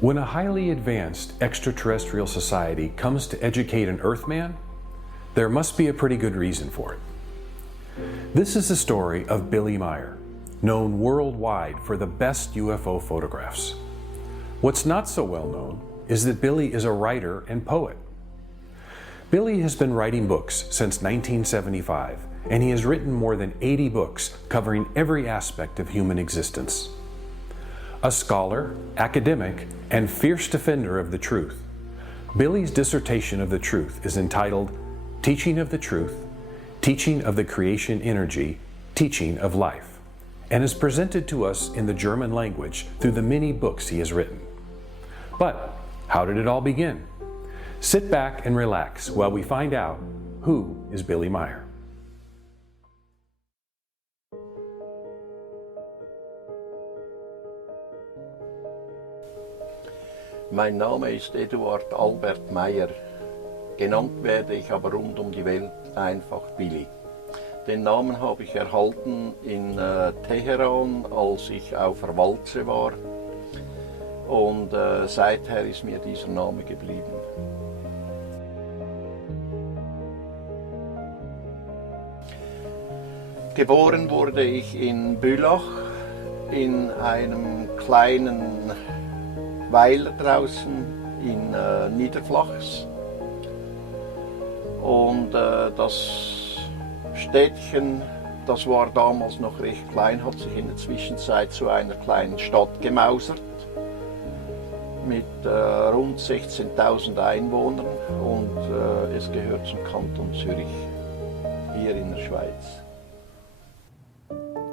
When a highly advanced extraterrestrial society comes to educate an Earthman, there must be a pretty good reason for it. This is the story of Billy Meier, known worldwide for the best UFO photographs. What's not so well known is that Billy is a writer and poet. Billy has been writing books since 1975, and he has written more than 80 books covering every aspect of human existence. A scholar, academic, and fierce defender of the truth, Billy's dissertation of the truth is entitled Teaching of the Truth, Teaching of the Creation Energy, Teaching of Life, and is presented to us in the German language through the many books he has written. But how did it all begin? Sit back and relax while we find out who is Billy Meier. Mein Name ist Eduard Albert Meier. Genannt werde ich aber rund um die Welt einfach Billy. Den Namen habe ich erhalten in Teheran, als ich auf der Walze war. Und seither ist mir dieser Name geblieben. Geboren wurde ich in Bülach, in einem kleinen Weiler draußen in Niederflachs. Und das Städtchen, das war damals noch recht klein, hat sich in der Zwischenzeit zu einer kleinen Stadt gemausert mit rund 16.000 Einwohnern und es gehört zum Kanton Zürich, hier in der Schweiz.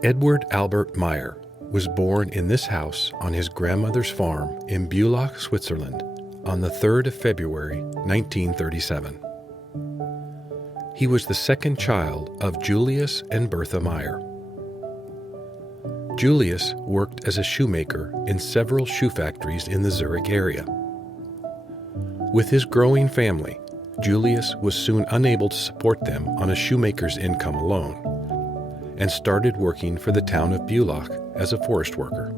Eduard Albert Meier was born in this house on his grandmother's farm in Bülach, Switzerland, on the 3rd of February, 1937. He was the second child of Julius and Bertha Meier. Julius worked as a shoemaker in several shoe factories in the Zurich area. With his growing family, Julius was soon unable to support them on a shoemaker's income alone, and started working for the town of Bülach as a forest worker.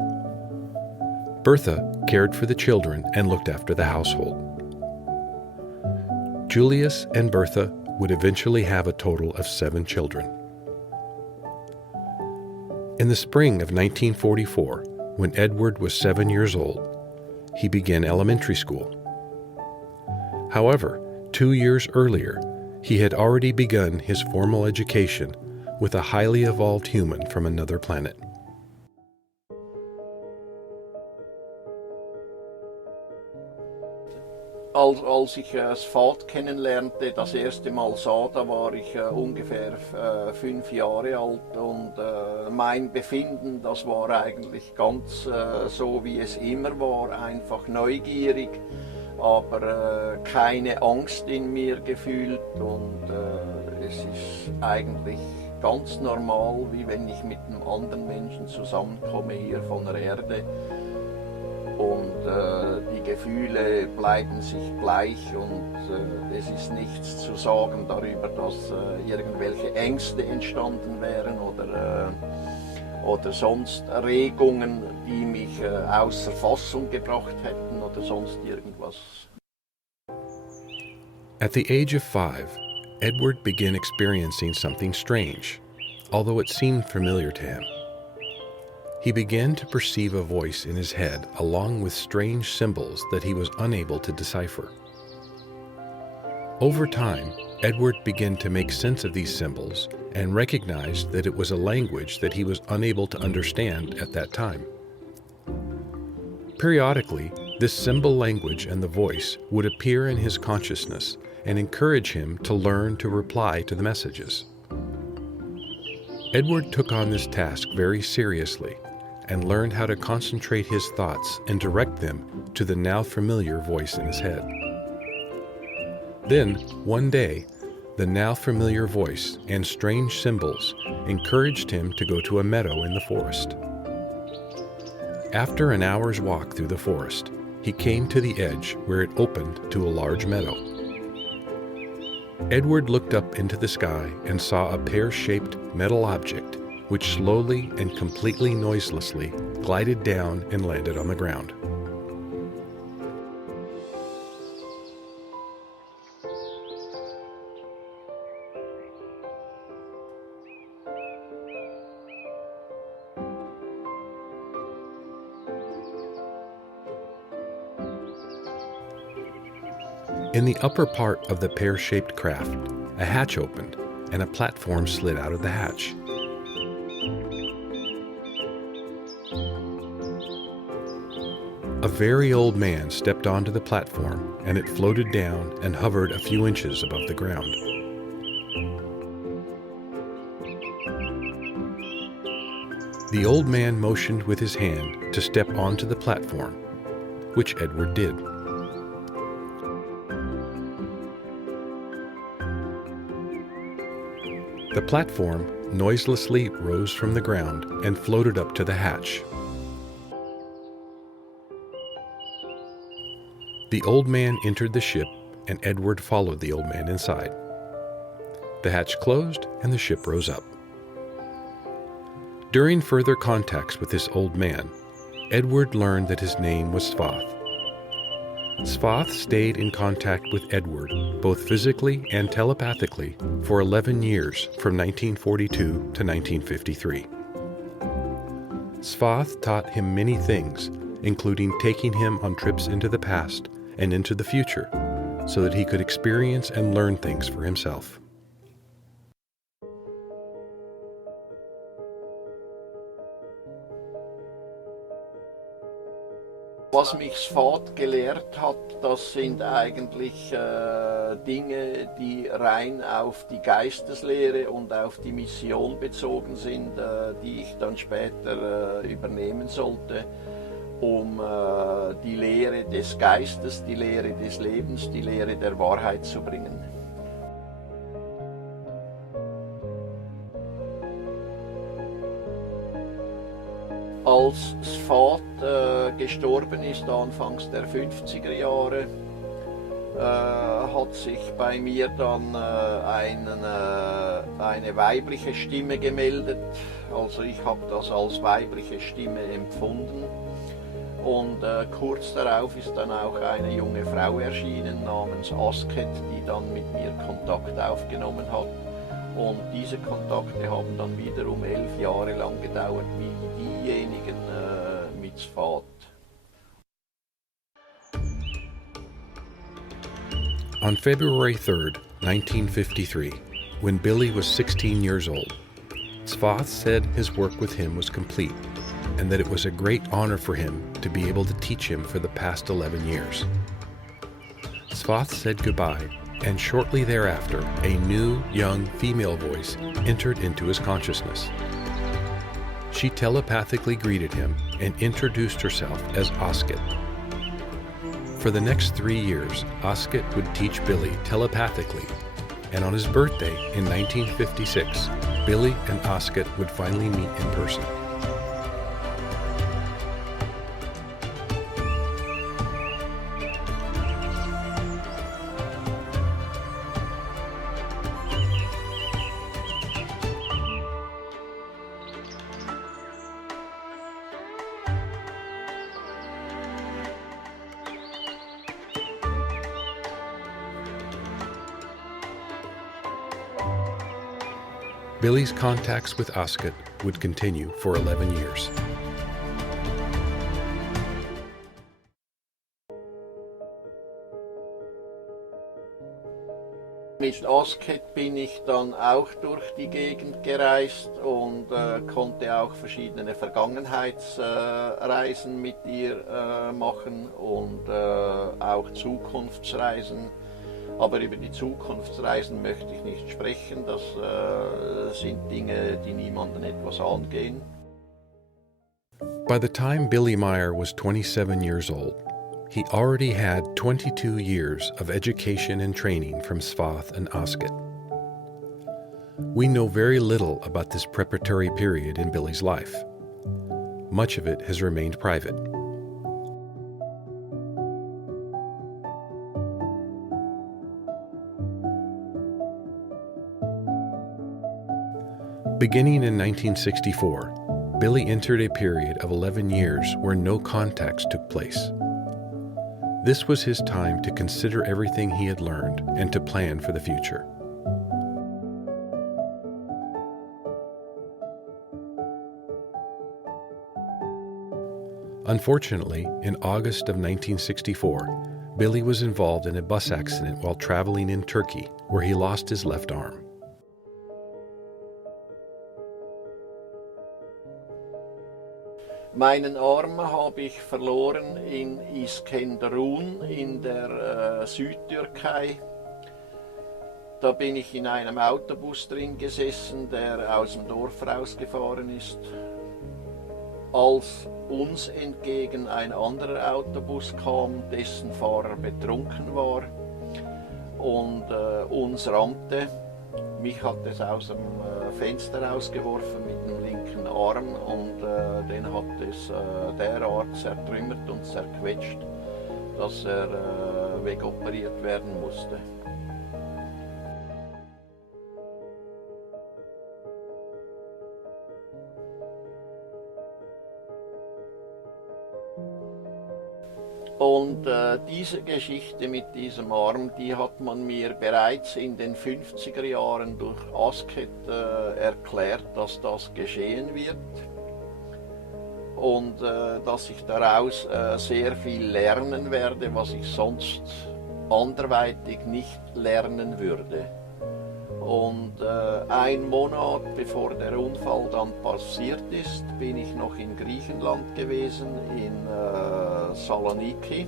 Bertha cared for the children and looked after the household. Julius and Bertha would eventually have a total of 7 children. In the spring of 1944, when Edward was 7 years old, he began elementary school. However, 2 years earlier, he had already begun his formal education with a highly evolved human from another planet. Als ich das Pfad kennenlernte, das erste Mal sah, da war ich ungefähr 5 Jahre alt und mein Befinden, das war eigentlich ganz so, wie es immer war, einfach neugierig, aber keine Angst in mir gefühlt und es ist eigentlich ganz normal, wie wenn ich mit einem anderen Menschen zusammenkomme hier von der Erde. Und die Gefühle bleiben sich gleich und es ist nichts zu sagen darüber, dass irgendwelche Ängste entstanden wären oder sonst Regungen, die mich außer Fassung gebracht hätten oder sonst irgendwas. At the age of 5, Edward began experiencing something strange, although it seemed familiar to him. He began to perceive a voice in his head along with strange symbols that he was unable to decipher. Over time, Edward began to make sense of these symbols and recognized that it was a language that he was unable to understand at that time. Periodically, this symbol language and the voice would appear in his consciousness and encourage him to learn to reply to the messages. Edward took on this task very seriously and learned how to concentrate his thoughts and direct them to the now familiar voice in his head. Then, one day, the now familiar voice and strange symbols encouraged him to go to a meadow in the forest. After an hour's walk through the forest, he came to the edge where it opened to a large meadow. Edward looked up into the sky and saw a pear-shaped metal object which slowly and completely noiselessly glided down and landed on the ground. In the upper part of the pear-shaped craft, a hatch opened and a platform slid out of the hatch. A very old man stepped onto the platform and it floated down and hovered a few inches above the ground. The old man motioned with his hand to step onto the platform, which Eduard did. The platform noiselessly rose from the ground and floated up to the hatch. The old man entered the ship and Eduard followed the old man inside. The hatch closed and the ship rose up. During further contacts with this old man, Eduard learned that his name was Svath. Svath stayed in contact with Eduard, both physically and telepathically, for 11 years from 1942 to 1953. Svath taught him many things, including taking him on trips into the past and into the future, so that he could experience and learn things for himself. Was mich Svath gelehrt hat, das sind eigentlich Dinge, die rein auf die Geisteslehre und auf die Mission bezogen sind, die ich dann später übernehmen sollte, um die Lehre des Geistes, die Lehre des Lebens, die Lehre der Wahrheit zu bringen. Als Svath gestorben ist, anfangs der 50er Jahre, hat sich bei mir dann eine weibliche Stimme gemeldet. Also ich habe das als weibliche Stimme empfunden. Und kurz darauf ist dann auch eine junge Frau erschienen namens Asket, die dann mit mir Kontakt aufgenommen hat. Und diese Kontakte haben dann wiederum 11 Jahre lang gedauert, wie diejenigen mit Svath. On February 3rd, 1953, when Billy was 16 years old, Svath said his work with him was complete and that it was a great honor for him to be able to teach him for the past 11 years. Svath said goodbye, and shortly thereafter, a new, young female voice entered into his consciousness. She telepathically greeted him and introduced herself as Asket. For the next 3 years, Asket would teach Billy telepathically, and on his birthday in 1956, Billy and Asket would finally meet in person. Billy's contacts with Asket would continue for 11 years. Mit Asket bin ich dann auch durch die Gegend gereist und konnte auch verschiedene Vergangenheitsreisen mit ihr machen und auch Zukunftsreisen. Aber über die Zukunftsreisen möchte ich nicht sprechen, das sind Dinge, die niemanden etwas angehen. By the time Billy Meier was 27 years old, he already had 22 years of education and training from Svath and Asket. We know very little about this preparatory period in Billy's life. Much of it has remained private. Beginning in 1964, Billy entered a period of 11 years where no contacts took place. This was his time to consider everything he had learned and to plan for the future. Unfortunately, in August of 1964, Billy was involved in a bus accident while traveling in Turkey, where he lost his left arm. Meinen Arm habe ich verloren in Iskenderun in der Südtürkei. Da bin ich in einem Autobus drin gesessen, der aus dem Dorf rausgefahren ist. Als uns entgegen ein anderer Autobus kam, dessen Fahrer betrunken war und uns rammte. Mich hat es aus dem Fenster rausgeworfen mit dem linken Arm und den hat es derart zertrümmert und zerquetscht, dass er wegoperiert werden musste. Und diese Geschichte mit diesem Arm, die hat man mir bereits in den 50er Jahren durch Asket erklärt, dass das geschehen wird und dass ich daraus sehr viel lernen werde, was ich sonst anderweitig nicht lernen würde. Und ein Monat bevor der Unfall dann passiert ist, bin ich noch in Griechenland gewesen, in Saloniki.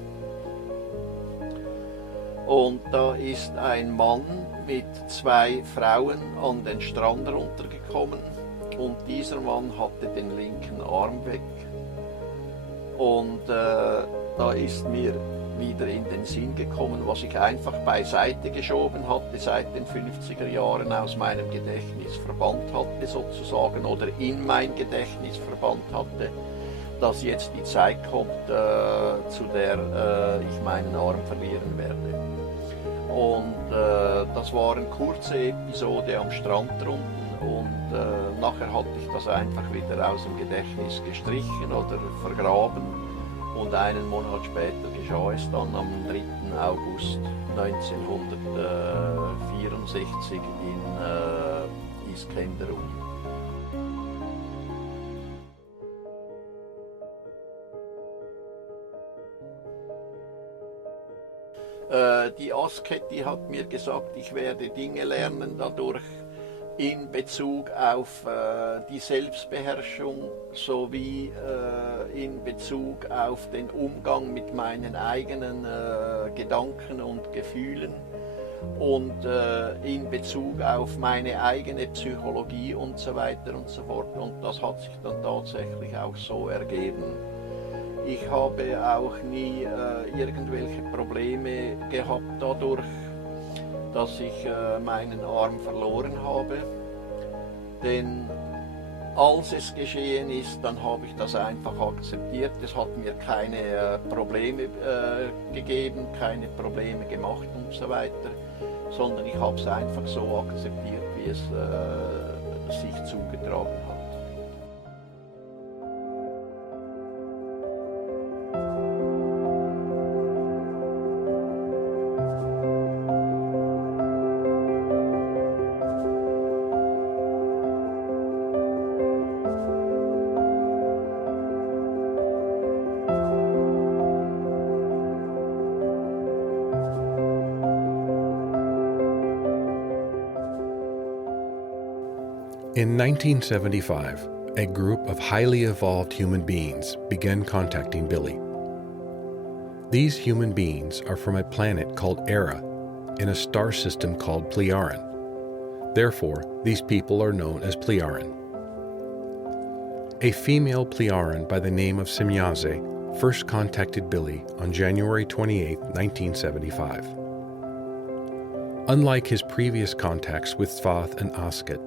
Und da ist ein Mann mit 2 Frauen an den Strand runtergekommen und dieser Mann hatte den linken Arm weg. Und da ist mir wieder in den Sinn gekommen, was ich einfach beiseite geschoben hatte, seit den 50er Jahren aus meinem Gedächtnis verbannt hatte sozusagen oder in mein Gedächtnis verbannt hatte, dass jetzt die Zeit kommt, zu der ich meinen Arm verlieren werde. Und das war eine kurze Episode am Strand drunten und nachher hatte ich das einfach wieder aus dem Gedächtnis gestrichen oder vergraben. Und einen Monat später geschah es dann am 3. August 1964 in Iskenderun. Die Asket, die hat mir gesagt, ich werde Dinge lernen dadurch in Bezug auf die Selbstbeherrschung sowie in Bezug auf den Umgang mit meinen eigenen Gedanken und Gefühlen und in Bezug auf meine eigene Psychologie und so weiter und so fort. Und das hat sich dann tatsächlich auch so ergeben. Ich habe auch nie irgendwelche Probleme gehabt dadurch, dass ich meinen Arm verloren habe, denn als es geschehen ist, dann habe ich das einfach akzeptiert. Es hat mir keine Probleme gegeben, keine Probleme gemacht und so weiter, sondern ich habe es einfach so akzeptiert, wie es sich zugetragen hat. In 1975, a group of highly evolved human beings began contacting Billy. These human beings are from a planet called Era, in a star system called Plejaren. Therefore, these people are known as Plejaren. A female Plejaren by the name of Semyaze first contacted Billy on January 28, 1975. Unlike his previous contacts with Svath and Asket,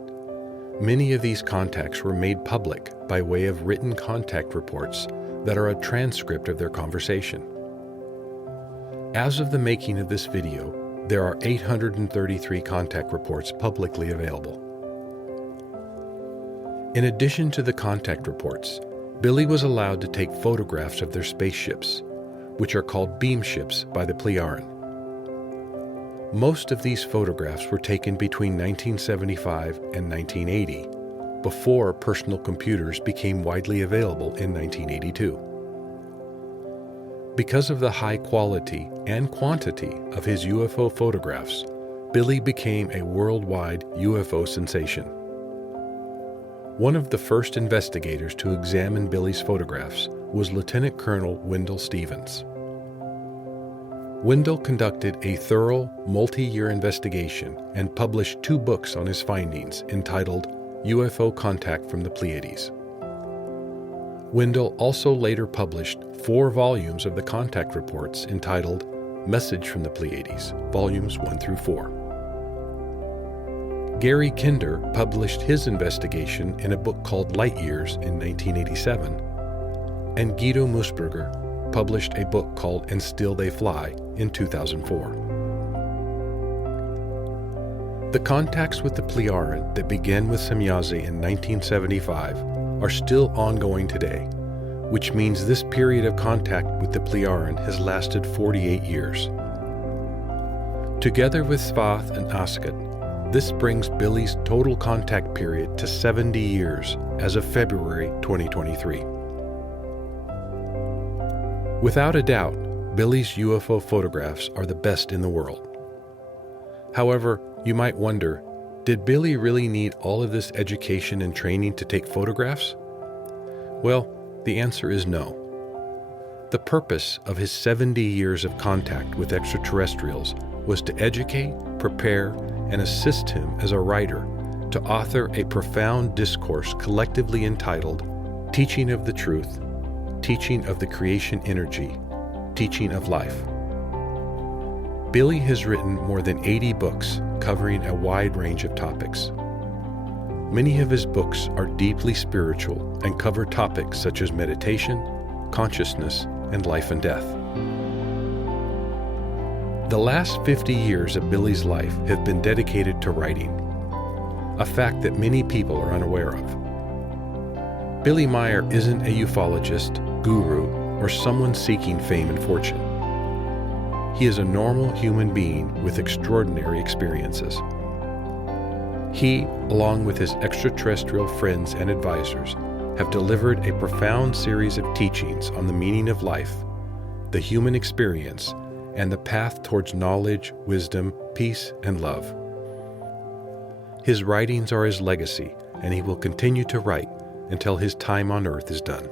many of these contacts were made public by way of written contact reports that are a transcript of their conversation. As of the making of this video, there are 833 contact reports publicly available. In addition to the contact reports, Billy was allowed to take photographs of their spaceships, which are called beam ships by the Plejaren. Most of these photographs were taken between 1975 and 1980, before personal computers became widely available in 1982. Because of the high quality and quantity of his UFO photographs, Billy became a worldwide UFO sensation. One of the first investigators to examine Billy's photographs was Lieutenant Colonel Wendell Stevens. Wendell conducted a thorough, multi-year investigation and published 2 books on his findings entitled UFO Contact from the Pleiades. Wendell also later published 4 volumes of the contact reports entitled Message from the Pleiades, volumes 1 through 4. Gary Kinder published his investigation in a book called Light Years in 1987, and Guido Musburger published a book called And Still They Fly in 2004. The contacts with the Plejaren that began with Semjazi in 1975 are still ongoing today, which means this period of contact with the Plejaren has lasted 48 years. Together with Svath and Asket, this brings Billy's total contact period to 70 years as of February 2023. Without a doubt, Billy's UFO photographs are the best in the world. However, you might wonder, did Billy really need all of this education and training to take photographs? Well, the answer is no. The purpose of his 70 years of contact with extraterrestrials was to educate, prepare, and assist him as a writer to author a profound discourse collectively entitled Teaching of the Truth, Teaching of the Creation Energy, Teaching of Life. Billy has written more than 80 books covering a wide range of topics. Many of his books are deeply spiritual and cover topics such as meditation, consciousness, and life and death. The last 50 years of Billy's life have been dedicated to writing, a fact that many people are unaware of. Billy Meier isn't a ufologist, guru, or someone seeking fame and fortune. He is a normal human being with extraordinary experiences. He, along with his extraterrestrial friends and advisors, have delivered a profound series of teachings on the meaning of life, the human experience, and the path towards knowledge, wisdom, peace, and love. His writings are his legacy, and he will continue to write until his time on earth is done.